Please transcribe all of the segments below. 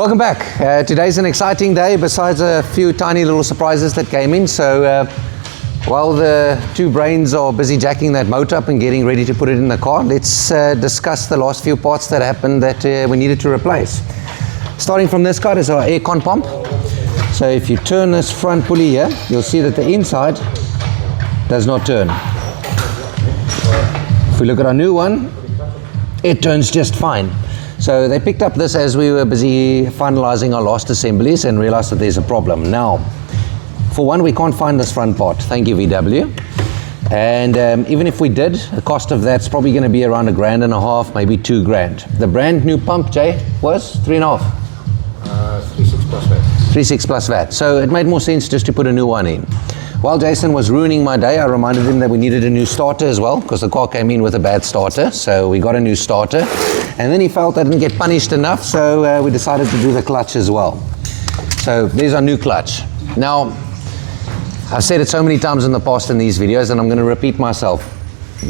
Welcome back. Today's an exciting day besides a few tiny little surprises that came in. So while the two brains are busy jacking that motor up and getting ready to put it in the car, let's discuss the last few parts that happened that we needed to replace. Starting from this card is our AIRCON pump. So if you turn this front pulley here, you'll see that the inside does not turn. If we look at our new one, it turns just fine. So they picked up this as we were busy finalizing our last assemblies and realized that there's a problem. Now, for one, we can't find this front part. Thank you, VW. And even if we did, the cost of that's probably going to be around $1,500, maybe $2,000. The brand new pump, Jay, was 3.5. 3.6 plus VAT. 3.6 plus VAT. So it made more sense just to put a new one in. While Jason was ruining my day, I reminded him that we needed a new starter as well, because the car came in with a bad starter. So we got a new starter. And then he felt I didn't get punished enough, so we decided to do the clutch as well. So there's our new clutch. Now, I've said it so many times in the past in these videos, and I'm going to repeat myself.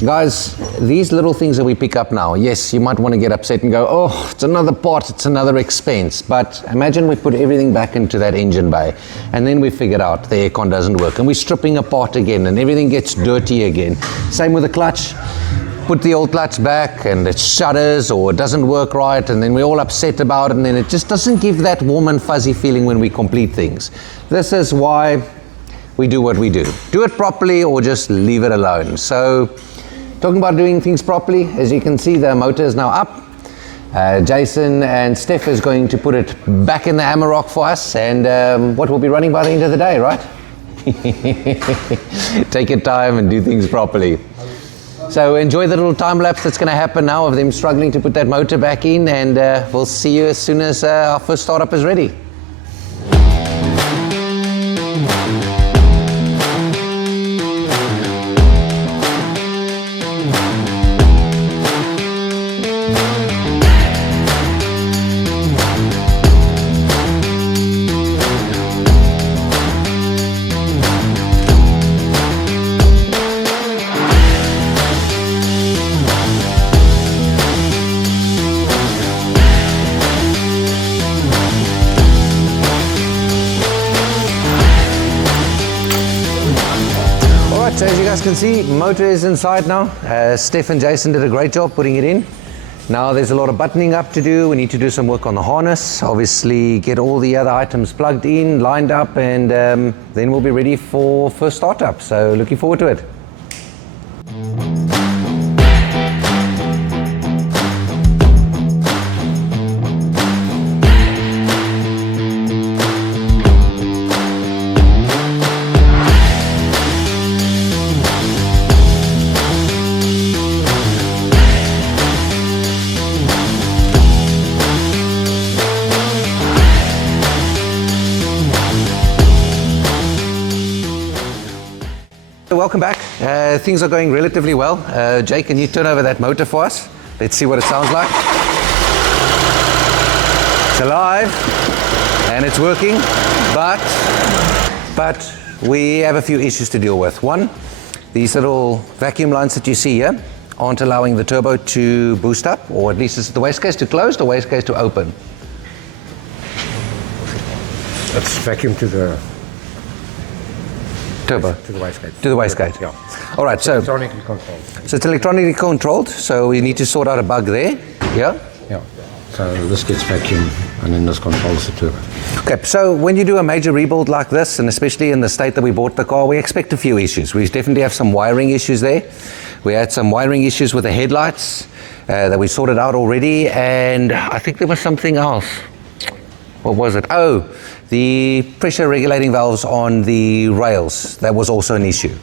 Guys, these little things that we pick up now, yes, you might want to get upset and go, oh, it's another part, it's another expense. But imagine we put everything back into that engine bay, and then we figured out the aircon doesn't work, and we're stripping apart again, and everything gets dirty again. Same with the clutch. Put the old clutch back, and it shudders, or it doesn't work right, and then we're all upset about it, and then it just doesn't give that warm and fuzzy feeling when we complete things. This is why we do what we do. Do it properly, or just leave it alone. So, talking about doing things properly, as you can see, the motor is now up. Jason and Steph is going to put it back in the Amarok for us, and what we'll be running by the end of the day, right? Take your time and do things properly. So enjoy the little time lapse that's going to happen now of them struggling to put that motor back in, and we'll see you as soon as our first startup is ready. So as you guys can see, motor is inside now. Steph and Jason did a great job putting it in. Now there's a lot of buttoning up to do. We need to do some work on the harness, obviously get all the other items plugged in, lined up, and then we'll be ready for first startup. So looking forward to it. Welcome back. Things are going relatively well. Jake, can you turn over that motor for us? Let's see what it sounds like. It's alive and it's working, but we have a few issues to deal with. One, these little vacuum lines that you see here aren't allowing the turbo to boost up, or at least is it the wastegate to closed or wastegate to open? It's vacuum to the turbo. To the wastegate. To the wastegate. Yeah. All right, so Electronically controlled. So it's electronically controlled, so we need to sort out a bug there. Yeah? Yeah. So this gets vacuum, and then this controls the turbo. Okay, so when you do a major rebuild like this, and especially in the state that we bought the car, we expect a few issues. We definitely have some wiring issues there. We had some wiring issues with the headlights that we sorted out already, and I think there was something else. What was it? Oh, the pressure regulating valves on the rails. That was also an issue.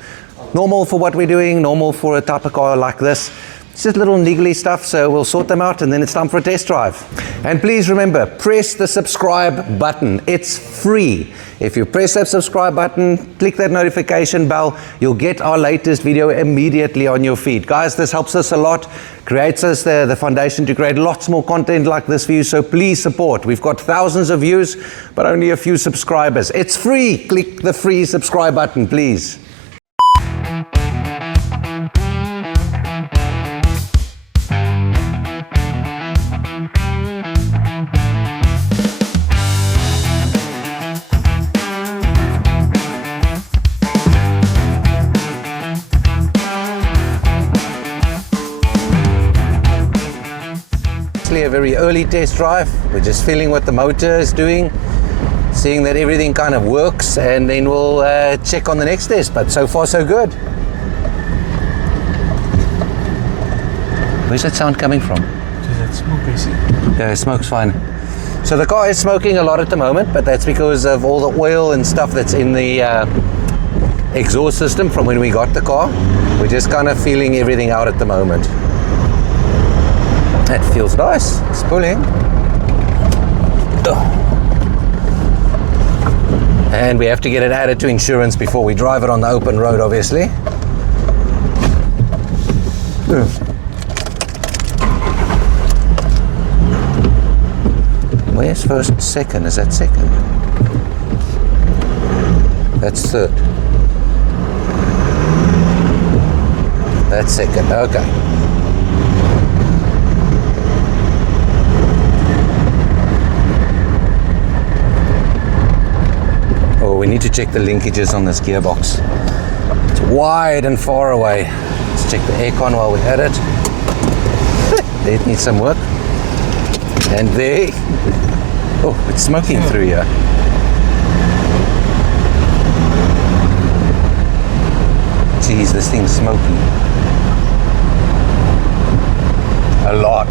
Normal for what we're doing, normal for a type of car like this. It's just little niggly stuff, so we'll sort them out and then it's time for a test drive. And please remember, press the subscribe button. It's free. If you press that subscribe button, click that notification bell, you'll get our latest video immediately on your feed. Guys, this helps us a lot, creates us the foundation to create lots more content like this for you, so please support. We've got thousands of views, but only a few subscribers. It's free. Click the free subscribe button, please. a very early test drive. We're just feeling what the motor is doing, seeing that everything kind of works, and then we'll check on the next test. But so far so good. Where's that sound coming from? That smoke, basically. Yeah, smoke's fine. So the car is smoking a lot at the moment, but that's because of all the oil and stuff that's in the exhaust system from when we got the car. We're just kind of feeling everything out at the moment. That feels nice. It's pulling. And we have to get it added to insurance before we drive it on the open road, obviously. Where's first, second? Is that second? That's third. That's second, okay. Oh, we need to check the linkages on this gearbox. It's wide and far away. Let's check the AIRCON while we're at it. It needs some work. And there. Oh, it's smoking through here. Geez, this thing's smoky. A lot.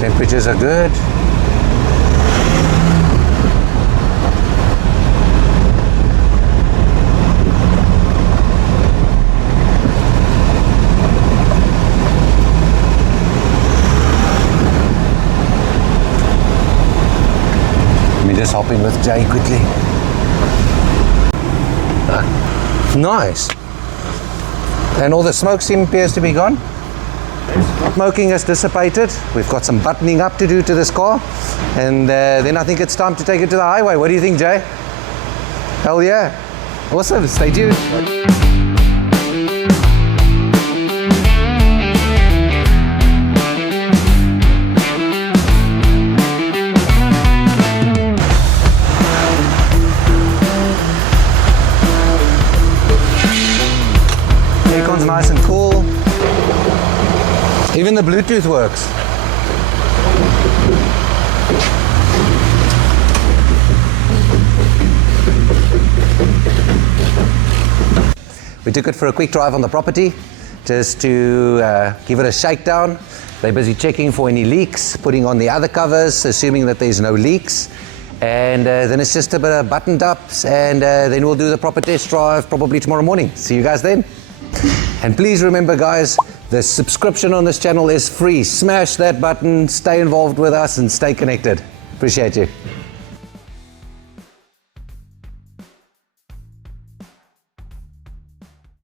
Temperatures are good. Just hop in with Jay quickly. Nice. And all the smoke appears to be gone. Smoking has dissipated. We've got some buttoning up to do to this car, and then I think it's time to take it to the highway. What do you think, Jay? Hell yeah. Awesome. Stay tuned. AIRCON's nice and cool. Even the Bluetooth works. We took it for a quick drive on the property just to give it a shakedown. They're busy checking for any leaks, putting on the other covers, assuming that there's no leaks. And then it's just a bit of buttoned ups, and then we'll do the proper test drive probably tomorrow morning. See you guys then. And please remember, guys, the subscription on this channel is free. Smash that button, stay involved with us, and stay connected. Appreciate you.